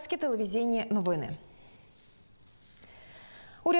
Полтавські телевізійні новини.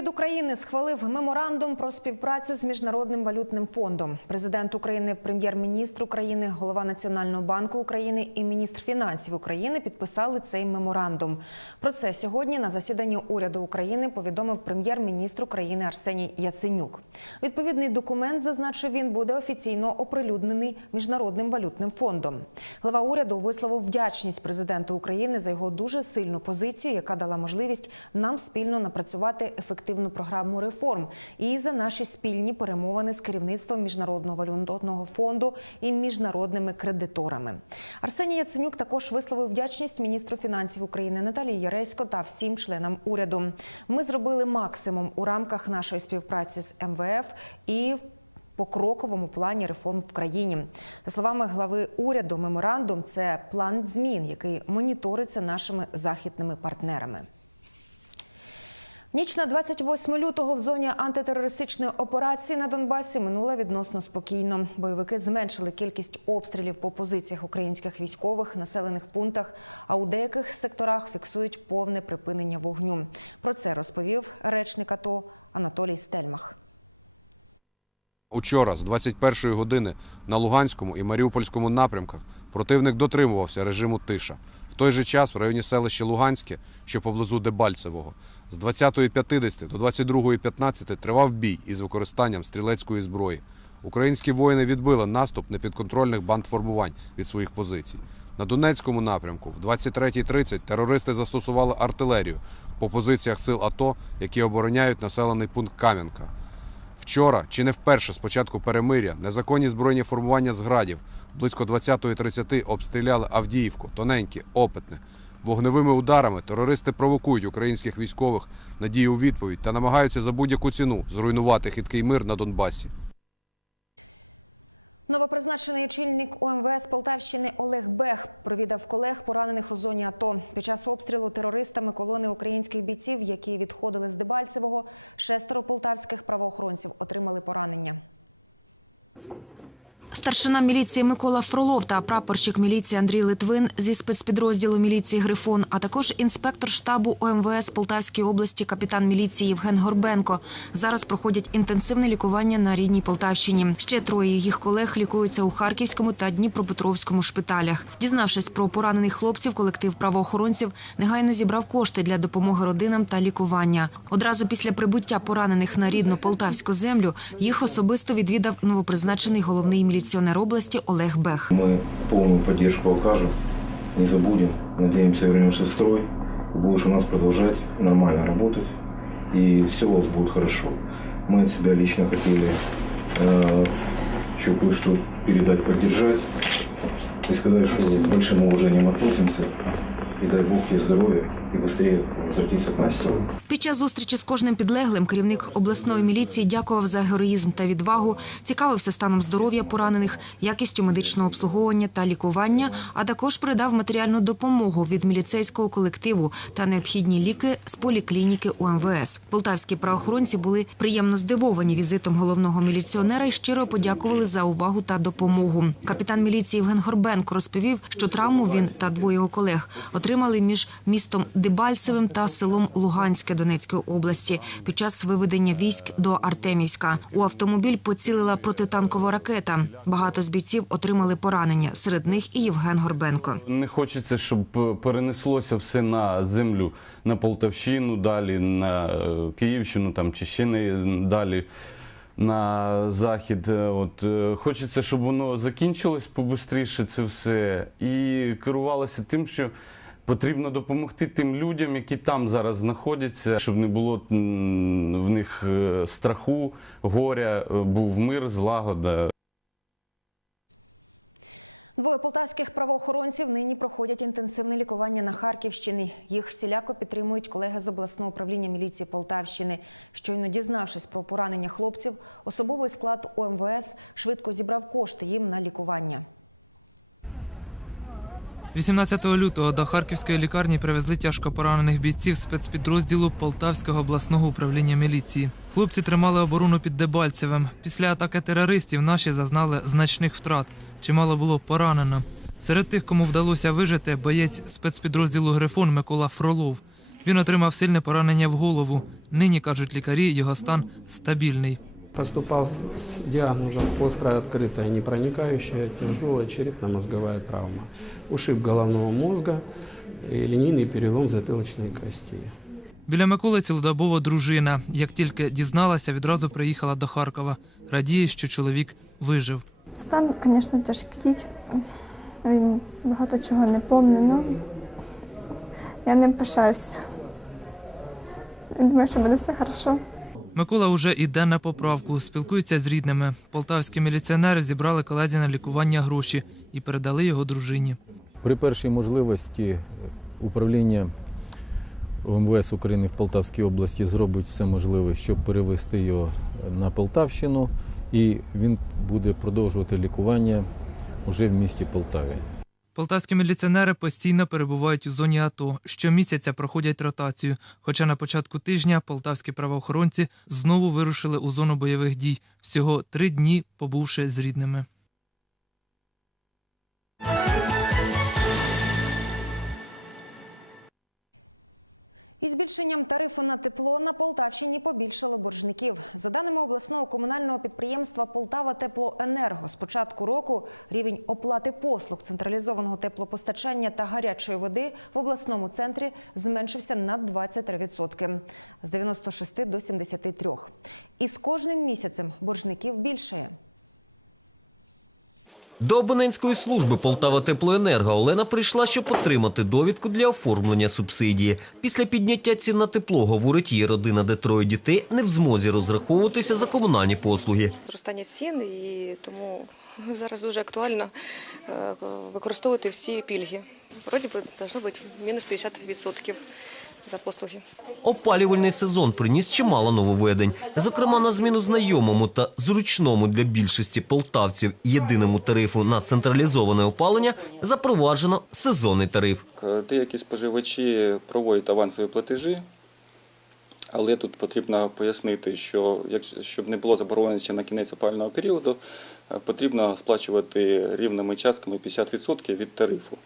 Уряд України схвалив меморандум про співпрацю з міжнародним валютним фондом. Президент України, прем'єр-міністр України, голова Національного банку України і міністр фінансів України підписали цей меморандум. Про це сьогодні на засіданні уряду України повідомив прем'єр-міністр України Арсеній Яценюк. Відповідний документ, зазначив він, буде офіційно оприлюднений міжнародним валютним фондом. Глава уряду висловив вдячність президенту України за його дуже сильну позицію, яка дала можливість нам спільно напрацювати ефективну програму реформ і за наші спільні перемовини з керівництвом міжнародного валютного фонду і міжнародними кредиторами. Арсеній Яценюк також висловив вдячність міністру фінансів України Наталії Яресько та всім членам уряду. Ми зробили максимум у рамках нашої співпраці з МВФ і в покроковому плані реформ в країні. За словами глави уряду, меморандум це план змін, який моніториться нашими західними партнерами. Ніч на 28 лютого в зоні антитерористичної операції на Донбасі минула відносно спокійно. Бойовики зменшили кількість обстрілів по позиціях українських військових, населених пунктах, а у деяких секторах фіксують повне припинення вогню. Про це розповів речник АТО Анатолій Стельмах. Учора з 21-ї години на Луганському і Маріупольському напрямках противник дотримувався режиму тиша. Той же час в районі селища Луганське, що поблизу Дебальцевого, з 20.50 до 22.15 тривав бій із використанням стрілецької зброї. Українські воїни відбили наступ непідконтрольних бандформувань від своїх позицій. На Донецькому напрямку в 23.30 терористи застосували артилерію по позиціях сил АТО, які обороняють населений пункт Кам'янка. Вчора, чи не вперше з початку перемиря, незаконні збройні формування зградів градів близько 20.30 обстріляли Авдіївку, Тоненьке, Опитне. Вогневими ударами терористи провокують українських військових на дію у відповідь та намагаються за будь-яку ціну зруйнувати хиткий мир на Донбасі. Новопризначений очільник ОМВС Полтавщини Олег Бех провідав колег, поранених у зоні АТО. Під час обстрілу терористами колони українських бійців, які відходили з Дебальцевого, шестеро полтавських правоохоронців отримали поранення. Старшина міліції Микола Фролов та прапорщик міліції Андрій Литвин зі спецпідрозділу міліції Грифон, а також інспектор штабу ОМВС Полтавської області, капітан міліції Євген Горбенко. Зараз проходять інтенсивне лікування на рідній Полтавщині. Ще троє їх колег лікуються у Харківському та Дніпропетровському шпиталях. Дізнавшись про поранених хлопців, колектив правоохоронців негайно зібрав кошти для допомоги родинам та лікування. Одразу після прибуття поранених на рідну полтавську землю їх особисто відвідав новопризначений головний міліціонер області Олег Бех. Мы полную поддержку окажем, не забудем. Надеемся, вернешься в строй, и будешь у нас продолжать нормально работать, и все у вас будет хорошо. Мы от себя лично хотели э, еще кое-что передать, поддержать и сказать, что с большим уважением относимся, и дай Бог ей здоровья и быстрее возвратиться к нам. Під час зустрічі з кожним підлеглим керівник обласної міліції дякував за героїзм та відвагу, цікавився станом здоров'я поранених, якістю медичного обслуговування та лікування, а також передав матеріальну допомогу від міліцейського колективу та необхідні ліки з поліклініки УМВС. Полтавські правоохоронці були приємно здивовані візитом головного міліціонера і щиро подякували за увагу та допомогу. Капітан міліції Євген Горбенко розповів, що травму він та двоє його колег отримали між містом Дебальцевим та селом Луганське Донецької області під час виведення військ до Артемівська. У автомобіль поцілила протитанкова ракета. Багато з бійців отримали поранення. Серед них і Євген Горбенко. Не хочеться, щоб перенеслося все на землю, на Полтавщину, далі на е, Київщину, там чи ще не далі на захід. Е, От е, хочеться, щоб воно закінчилось побистріше це все, і керувалося тим, що. Потрібно допомогти тим людям, які там зараз знаходяться, щоб не було в них е, страху, горя, е, був мир, злагода. Двоє полтавських правоохоронців нині проходять інтенсивне лікування на Харківщині. Їх всіляко підтримують колеги з обласного управління міліції Полтавщини. Щойно дізнавшись про поранення хлопців, особовий склад ОМВС швидко зібрав кошти їм на лікування. 18 лютого до Харківської лікарні привезли тяжко поранених бійців спецпідрозділу Полтавського обласного управління міліції. Хлопці тримали оборону під Дебальцевим. Після атаки терористів наші зазнали значних втрат. Чимало було поранено. Серед тих, кому вдалося вижити, боєць спецпідрозділу Грифон Микола Фролов. Він отримав сильне поранення в голову. Нині кажуть лікарі, його стан стабільний. Поступал с с диагнозом острая открытая непроникающая тяжелая черепно-мозговая травма, ушиб головного мозга и линейный перелом затылочной кости. Біля Миколи цілодобово дружина. Як тільки дізналася, відразу приїхала до Харкова. Радіє, що чоловік вижив. Стан, звісно, тяжкий. Він багато чого не пам'ятає, але я ним пишаюся. Я думаю, що буде все добре. Микола уже іде на поправку, спілкується з рідними. Полтавські міліціонери зібрали колезі на лікування гроші і передали його дружині. При першій можливості управління МВС України в Полтавській області зробить все можливе, щоб перевести його на Полтавщину, і він буде продовжувати лікування уже в місті Полтаві. Полтавські міліціонери постійно перебувають у зоні АТО. Щомісяця проходять ротацію. Хоча на початку тижня полтавські правоохоронці знову вирушили у зону бойових дій, всього три дні побувши з рідними. Із збільшенням тарифу на тепло на Полтавщині побільшало боржників. За даними обласного комунального підприємства Полтава Теплоенерго, з початку року рівень оплати послуг централізованого теплопостачання та гарячої води в обласному центрі зменшився на 23% – з 96 до 73. І з кожним місяцем боржників більшає. До абонентської служби Полтава Теплоенерго Олена прийшла, щоб отримати довідку для оформлення субсидії. Після підняття цін на тепло, говорить її родина, де троє дітей не в змозі розраховуватися за комунальні послуги. зростання цін, і тому зараз дуже актуально е, використовувати всі пільги. Вроді би должно бути мінус 50% за послуги. Опалювальний сезон приніс чимало нововведень. Зокрема, на зміну знайомому та зручному для більшості полтавців єдиному тарифу на централізоване опалення запроваджено сезонний тариф. Деякі споживачі проводять авансові платежі, але тут потрібно пояснити, що якщо- щоб не було заборгованості на кінець опалювального періоду, е, потрібно сплачувати рівними частками 50% від тарифу,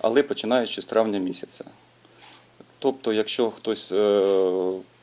але починаючи з травня місяця. Тобто, якщо хтось е,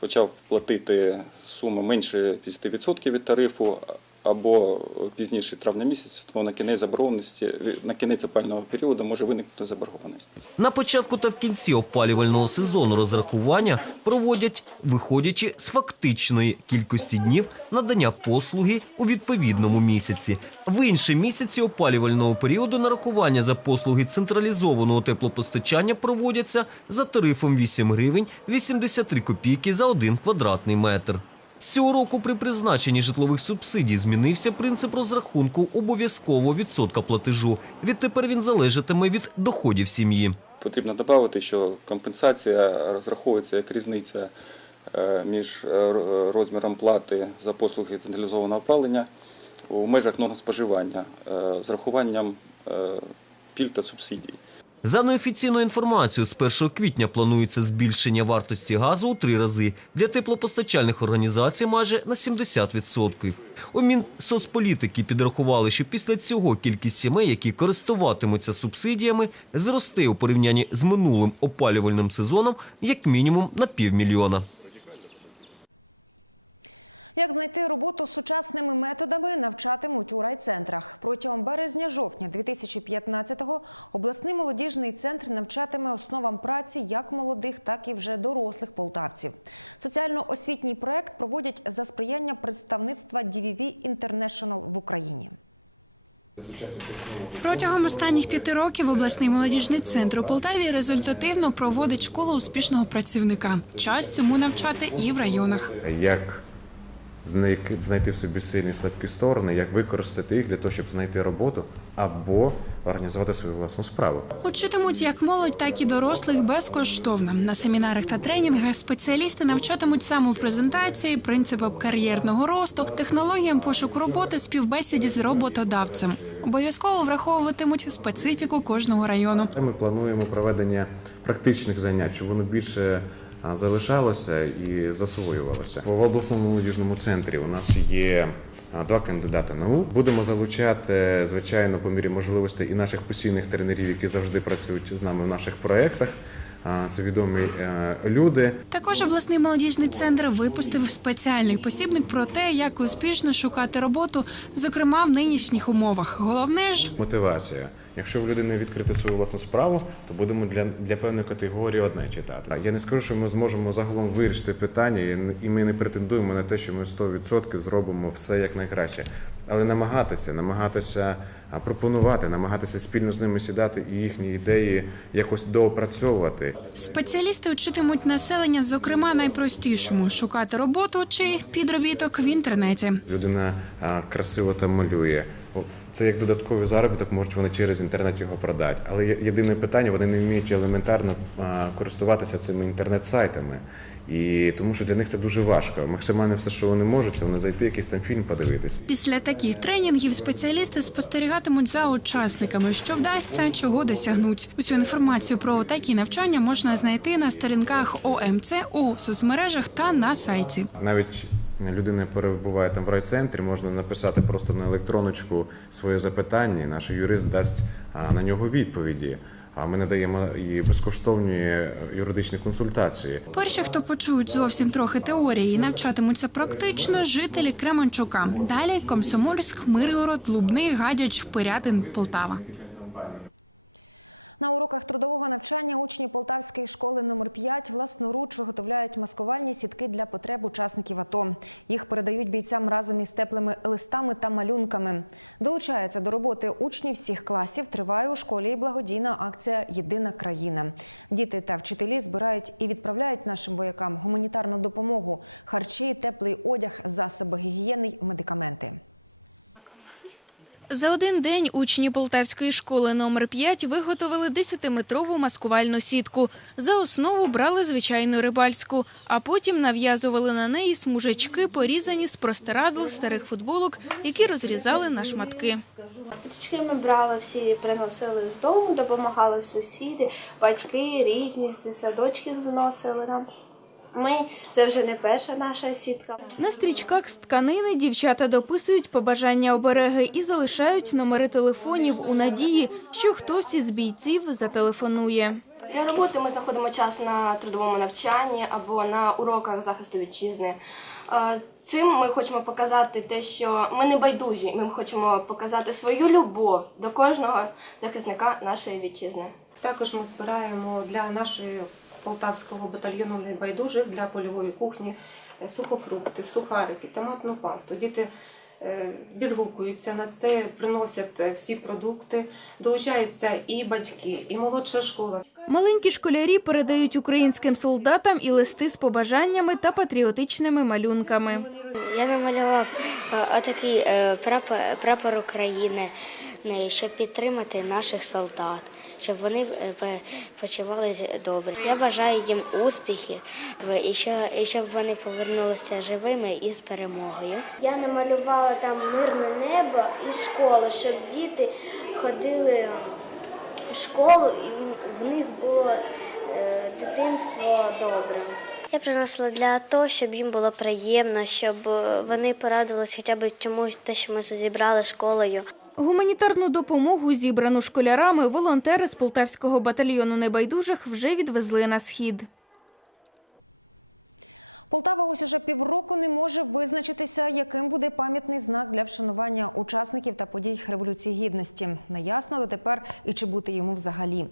почав платити суму менше 50% від тарифу або пізніше травня місяця, то на кінець заборгованості на кінець опалювального періоду може виникнути заборгованість. На початку та в кінці опалювального сезону розрахування проводять, виходячи з фактичної кількості днів надання послуги у відповідному місяці. В інші місяці опалювального періоду нарахування за послуги централізованого теплопостачання проводяться за тарифом 8 гривень 83 копійки за один квадратний метр. З цього року при призначенні житлових субсидій змінився принцип розрахунку обов'язкового відсотка платежу. Відтепер він залежатиме від доходів сім'ї. Потрібно додати, що компенсація розраховується як різниця е, між е, розміром плати за послуги централізованого опалення у межах норм споживання е, з рахуванням пільг та субсидій. За неофіційною інформацією, з 1 квітня планується збільшення вартості газу у три рази для теплопостачальних організацій майже на 70%. У Мінсоцполітики підрахували, що після цього кількість сімей, які користуватимуться субсидіями, зросте у порівнянні з минулим опалювальним сезоном як мінімум на півмільйона. Як знайти роботу сучасними методами навчатимуть у райцентрах. Протягом березня-жовтня 2015-го обласний молодіжний центр навчатиме основам праці як молодих, так і вже дорослих полтавців. Соціально-освітній проект проводять за сприяння представництва DVV International в Україні. Протягом останніх п'яти років обласний молодіжний центр у Полтаві результативно проводить школу успішного працівника. Час цьому навчати і в районах. Як знайти в собі сильні слабкі сторони, як використати їх для того, щоб знайти роботу або організувати свою власну справу. Учитимуть як молодь, так і дорослих безкоштовно. На семінарах та тренінгах спеціалісти навчатимуть самопрезентації, принципам кар'єрного росту, технологіям пошуку роботи, співбесіді з роботодавцем. Обов'язково враховуватимуть специфіку кожного району. Ми плануємо проведення практичних занять, щоб воно більше залишалося і засвоювалося. В обласному молодіжному центрі у нас є два кандидати наук. Будемо залучати, звичайно, по мірі можливостей і наших постійних тренерів, які завжди працюють з нами в наших проєктах. Це відомі е, люди. Також обласний молодіжний центр випустив спеціальний посібник про те, як успішно шукати роботу, зокрема в нинішніх умовах. Головне ж Мотивація. Якщо в людини відкрити свою власну справу, то будемо для, для певної категорії одне читати. Я не скажу, що ми зможемо загалом вирішити питання, і ми не претендуємо на те, що ми 100% зробимо все як найкраще. Але намагатися, намагатися пропонувати, намагатися спільно з ними сідати і їхні ідеї якось доопрацьовувати. спеціалісти вчитимуть населення, зокрема найпростішому шукати роботу чи підробіток в інтернеті. Людина а, красиво там малює. Це як додатковий заробіток, можуть вони через інтернет його продати. Але єдине питання, вони не вміють елементарно користуватися цими інтернет-сайтами. І тому що для них це дуже важко. Максимально все, що вони можуть, це вони зайти, якийсь там фільм подивитися. Після таких тренінгів спеціалісти спостерігатимуть за учасниками, що вдасться, чого досягнуть. Усю інформацію про такі навчання можна знайти на сторінках ОМЦ у соцмережах та на сайті. Навіть людина перебуває там в райцентрі, можна написати просто на електроночку своє запитання. і Наш юрист дасть на нього відповіді. А ми надаємо і безкоштовні юридичні консультації. Перші, хто почують зовсім трохи теорії навчатимуться практично, жителі Кременчука. Далі Комсомольськ, Миргород, Лубний, Гадяч, Пирятин, Полтава. На уроках трудового навчання учні Полтавської школи номер 5 власноруч виготовляють маскувальні сітки для потреб учасників АТО. Їх передають бійцям разом із теплими листами та малюнками. Долучається до роботи учнів всіх класів. Триває у школі і благодійна акція Єдина країна. Діти та вчителі збирають і відправляють нашим воякам гуманітарну допомогу, харчі, теплий одяг, засоби гігієни, й медикаменти. За один день учні Полтавської школи номер 5 виготовили 10-метрову маскувальну сітку. За основу брали звичайну рибальську, а потім нав'язували на неї смужечки, порізані з простирадл старих футболок, які розрізали на шматки. Стрічки ми брали всі, приносили з дому, допомагали сусіди, батьки, рідні, з садочків зносили нам. Ми це вже не перша наша сітка. На стрічках з тканини дівчата дописують побажання обереги і залишають номери телефонів у надії, що хтось із бійців зателефонує. Для роботи ми знаходимо час на трудовому навчанні або на уроках захисту вітчизни. Е, Цим ми хочемо показати те, що ми не байдужі. Ми хочемо показати свою любов до кожного захисника нашої вітчизни. Також ми збираємо для нашої полтавського батальйону небайдужих для польової кухні е, сухофрукти, сухарики, томатну пасту. Діти е, відгукуються на це, приносять е, всі продукти, долучаються і батьки, і молодша школа. Маленькі школярі передають українським солдатам і листи з побажаннями та патріотичними малюнками. Я намалював отакий прапор, прапор України, щоб підтримати наших солдат, щоб вони е, почувалися добре. Я бажаю їм успіхів і щоб вони повернулися живими і з перемогою. Я намалювала там мирне небо і школу, щоб діти ходили в школу і в них було е, дитинство добре. Я приносила для того, щоб їм було приємно, щоб е, вони порадувалися хоча б чомусь те, що ми зібрали школою. Гуманітарну допомогу, зібрану школярами, волонтери з Полтавського батальйону небайдужих вже відвезли на схід. Полтава ось уже півроку не може визначитися, яким буде пам'ятний знак для вшанування учасників та подій Революції Гідності. Неясно дотепер і чи бути йому взагалі.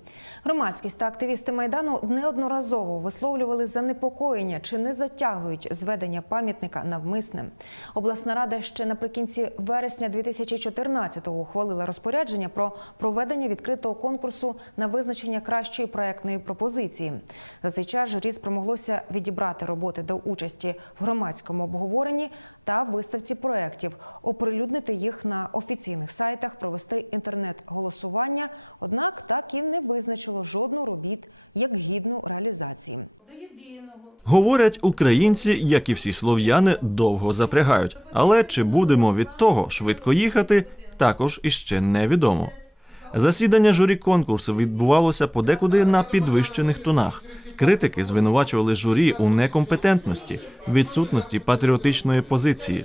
Громадськість та активісти майдану неодноразово висловлювали занепокоєння, чи не затягують зведення пам'ятника навмисним. Обласна рада ще наприкінці вересня 2014-го ухвалила розпорядження про проведення відкритого конкурсу на визначення кращої проектної пропозиції. За цей час журі спромоглося відібрати роботи до участі в громадському обговоренні та виставці проєктів, оприлюднити їх на офіційних сайтах, провести інтернет-голосування. Однак так і не визначило жодну робіт як гідну реалізації. Говорять, українці, як і всі слов'яни, довго запрягають. Але чи будемо від того швидко їхати, також іще невідомо. Засідання журі конкурсу відбувалося подекуди на підвищених тонах. Критики звинувачували журі у некомпетентності, відсутності патріотичної позиції.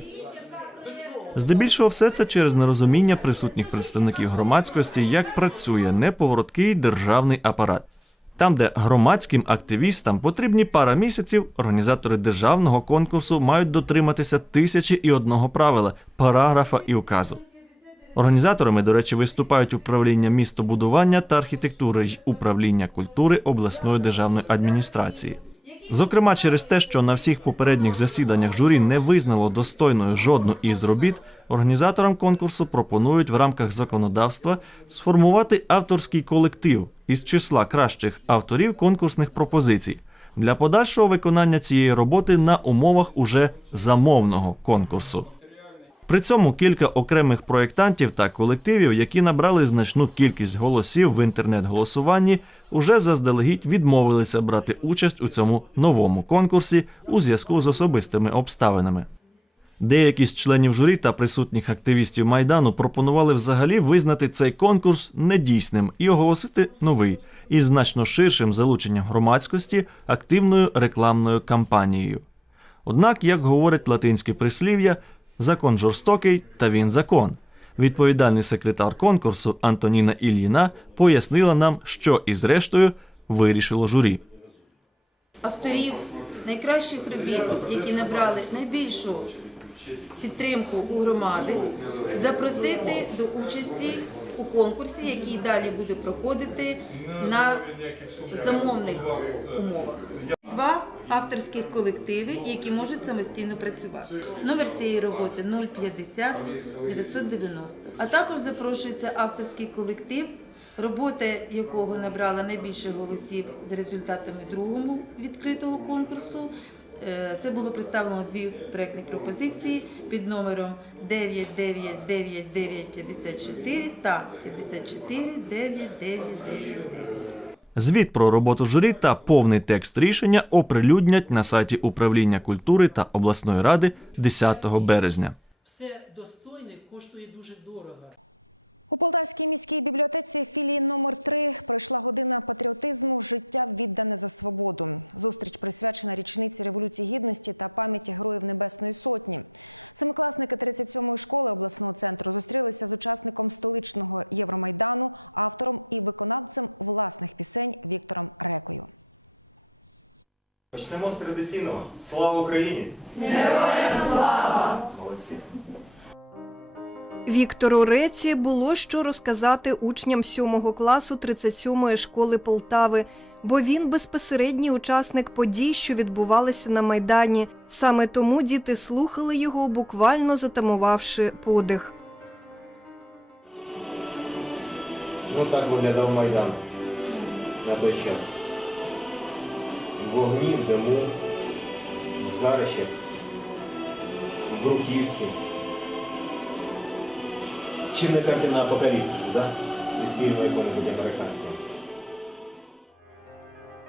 Здебільшого все це через нерозуміння присутніх представників громадськості, як працює неповороткий державний апарат. Там, де громадським активістам потрібні пара місяців, організатори державного конкурсу мають дотриматися тисячі і одного правила, параграфа і указу. Організаторами, до речі, виступають управління містобудування та архітектури й управління культури обласної державної адміністрації. Зокрема, через те, що на всіх попередніх засіданнях журі не визнало достойною жодну із робіт, організаторам конкурсу пропонують в рамках законодавства сформувати авторський колектив із числа кращих авторів конкурсних пропозицій для подальшого виконання цієї роботи на умовах уже замовного конкурсу. При цьому кілька окремих проєктантів та колективів, які набрали значну кількість голосів в інтернет-голосуванні, уже заздалегідь відмовилися брати участь у цьому новому конкурсі у зв'язку з особистими обставинами. Деякі з членів журі та присутніх активістів майдану пропонували взагалі визнати цей конкурс недійсним і оголосити новий із значно ширшим залученням громадськості активною рекламною кампанією. Однак, як говорить латинське прислів'я, закон жорстокий та він закон. Відповідальний секретар конкурсу Антоніна Ільїна пояснила нам, що із рештою вирішило журі. авторів найкращих робіт, які набрали найбільшу підтримку у громади, запросити до участі у конкурсі, який далі буде проходити на замовних умовах. Авторських колективи, які можуть самостійно працювати. Номер цієї роботи 050 990. А також запрошується авторський колектив, робота якого набрала найбільше голосів за результатами другого відкритого конкурсу. Е, Це було представлено дві проектні пропозиції під номером 99994 та 549999. Звіт про роботу журі та повний текст рішення оприлюднять на сайті управління культури та обласної ради 10 березня. Все достойне коштує дуже дорого. У Полтавській міській бібліотеці філії номер 3 пройшла година патріотизму Життя віддане за свободу. Зустріч присвячена річниці Революції Гідності та пам'яті Героїв Небесної Сотні. Семикласники 37-ї школи обласного центру зустрілися з учасником столичного Євромайдану, автором і виконавцем власних пісень Віктором Рекою. Почнемо з традиційного. Слава Україні! Героям слава! Молодці! Віктору Реці було що розказати учням 7 класу 37-ї школи Полтави, бо він безпосередній учасник подій, що відбувалися на майдані. Саме тому діти слухали його, буквально затамувавши подих. Ну так виглядав Майдан на той час. Вогні, в диму, в згарищах, в бруківці. Чи не картина апокаліпсису, да? Із фільму якого-небудь американського.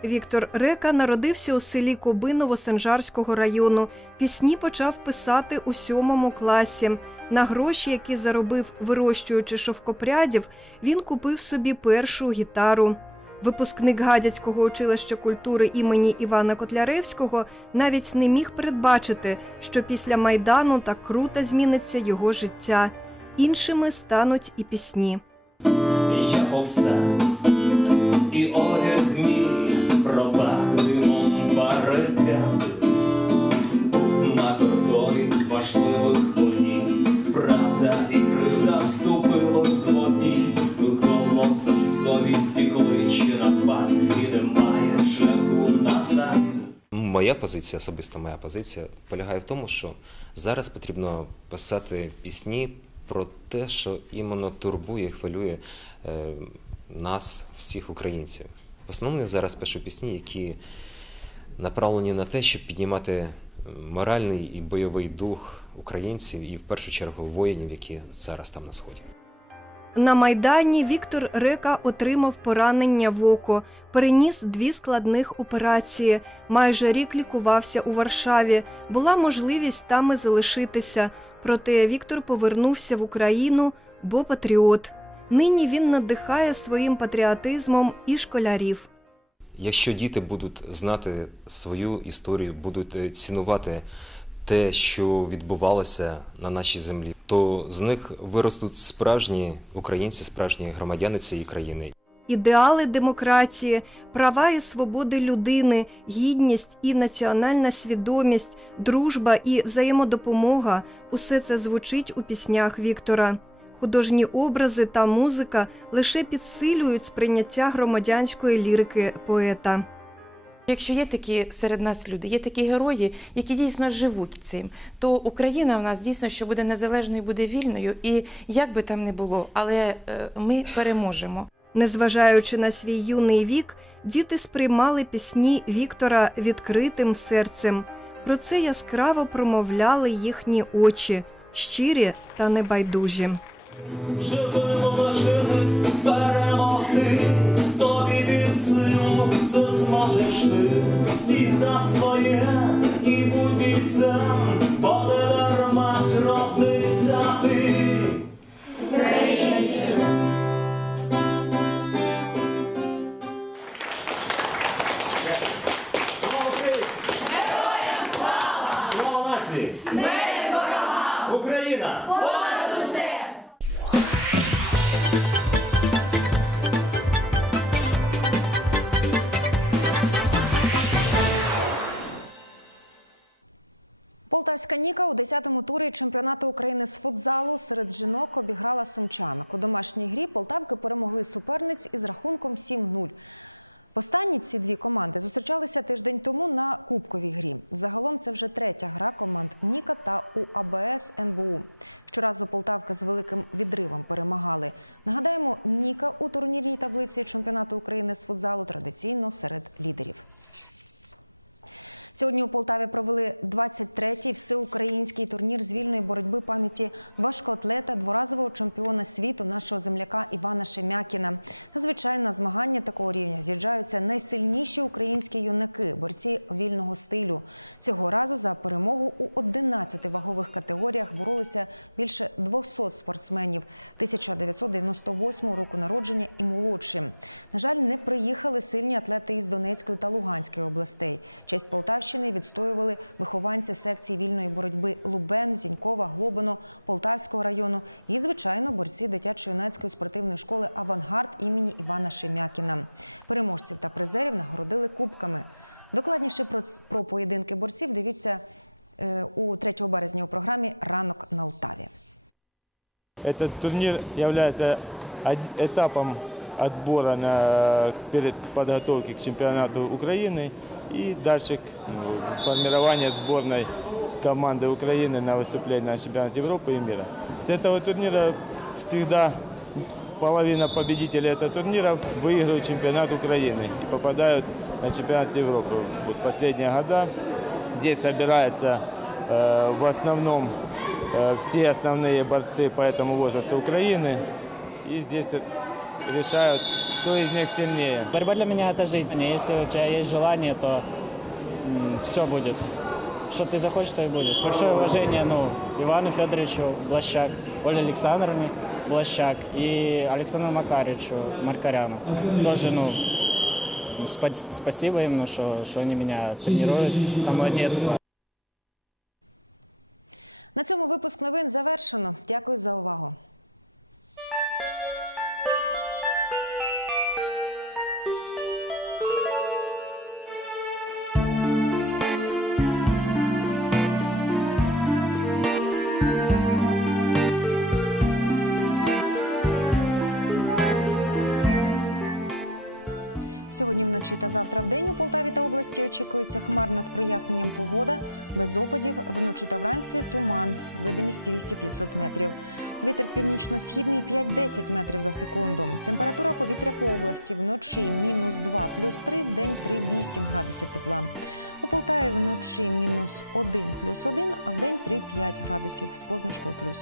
Віктор Река народився у селі Кобиново Сенжарського району. Пісні почав писати у сьомому класі. На гроші, які заробив, вирощуючи шовкопрядів, він купив собі першу гітару. Випускник Гадяцького училища культури імені Івана Котляревського навіть не міг передбачити, що після майдану так круто зміниться його життя. Іншими стануть і пісні. Я повстанець, і одяг мій пропах димом барикади. На кордоні важливих подій, правда і кривда вступило в двобій. Голосом совісті кличе напад, і немає шляху назад. Моя позиція, особисто моя позиція, полягає в тому, що зараз потрібно писати пісні про те, що іменно турбує, хвилює е, нас, всіх українців. В основному я зараз пишу пісні, які направлені на те, щоб піднімати моральний і бойовий дух українців і в першу чергу воїнів, які зараз там на сході. На майдані Віктор Река отримав поранення в око, переніс дві складних операції. Майже рік лікувався у Варшаві. Була можливість там і залишитися. Проте Віктор повернувся в Україну, бо патріот. Нині він надихає своїм патріотизмом і школярів. Якщо діти будуть знати свою історію, будуть е, цінувати те, що відбувалося на нашій землі, то з них виростуть справжні українці, справжні громадяни цієї країни. Ідеали демократії, права і свободи людини, гідність і національна свідомість, дружба і взаємодопомога усе це звучить у піснях Віктора. Художні образи та музика лише підсилюють сприйняття громадянської лірики поета. Якщо є такі серед нас люди, є такі герої, які дійсно живуть цим, то Україна в нас дійсно що буде незалежною, буде вільною, і як би там не було, але е, ми переможемо. Незважаючи на свій юний вік, діти сприймали пісні Віктора відкритим серцем. Про це яскраво промовляли їхні очі, щирі та небайдужі. Живемо лишились перемогти, тобі під силу це зможеш ти. Стій за своє і будь бійцем, у 10-му турі чемпіонату України з футзалу серед жінок обіграла сумчанок. У домашній грі полтавки перемогли суперниць із рахунком 7-0. Востаннє ці дві команди зустрічалися тиждень тому на кубковій грі. Загалом це вже третя гра команд Ніка та УАБС НБУ. Щоразу полтавки з великим відривом перемагали. Нагадаємо, Ніка у турнірній таблиці чемпіонату України з футзалу традиційно серед лідерів. Сьогодні у Полтаві провели 23-й всеукраїнський турнір з вільної боротьби пам'яті важкоатлета, дворазового чемпіона світу, нашого земляка Івана Шемякіна. Зазвичай на змагання такого рівня з'їжджаються найсильніші українські юнаки, борці вільного стилю. Цього разу за перемогу у 11 вагових категоріях боролися більше 200 спортсменів 1998 року народження і молодші. На жаль, не приїхали сильні атлети із Донецької та Луганської областей. Честь Полтавщини відстоювали вихованці секції вільної боротьби Лубен, Зінькова, Глобино, Полтавського району і, звичайно, борці дитячо-юнацької спортивної школи Авангард імені Івана Шемякіна. Переможців та призерів нагородили кубками. Докладніше про, поєдинки борців дивіться е, у 3 березня у програмі Ранок на Алтаві. Этот турнир является этапом отбора на, перед подготовкой к чемпионату Украины и дальше ну, формированию сборной команды Украины на выступление на чемпионате Европы и мира. С этого турнира всегда половина победителей этого турнира выигрывают чемпионат Украины и попадают на чемпионат Европы. Вот последние года здесь собирается э, в основном э, все основные борцы по этому возрасту Украины. И здесь решают, кто из них сильнее. Борьба для меня это жизнь. И Если у тебя есть желание, то все будет. Что ты захочешь, то и будет. Большое уважение ну, Ивану Федоровичу Блащак, Оле Александровне Блащак и Александру Макаревичу Маркаряну. Тоже, ну, спа- спасибо им, ну, что, что они меня тренируют с самого детства. На цьому випуск новин завершено. Дякую за увагу. Сьогодні вночі та завтра в день у Полтаві та області очікується хмарна з проясненням погода, без опадів, вночі та вранці туман, видимість 200-500 метрів. Вітер північно-східний 5-10 метрів за секунду. Температура повітря по області вночі мінус 2 плюс 3, в день 3-8 градусів тепла. У Полтаві вночі мінус 1 плюс 1, а в день 3-5 градусів з позначкою плюс.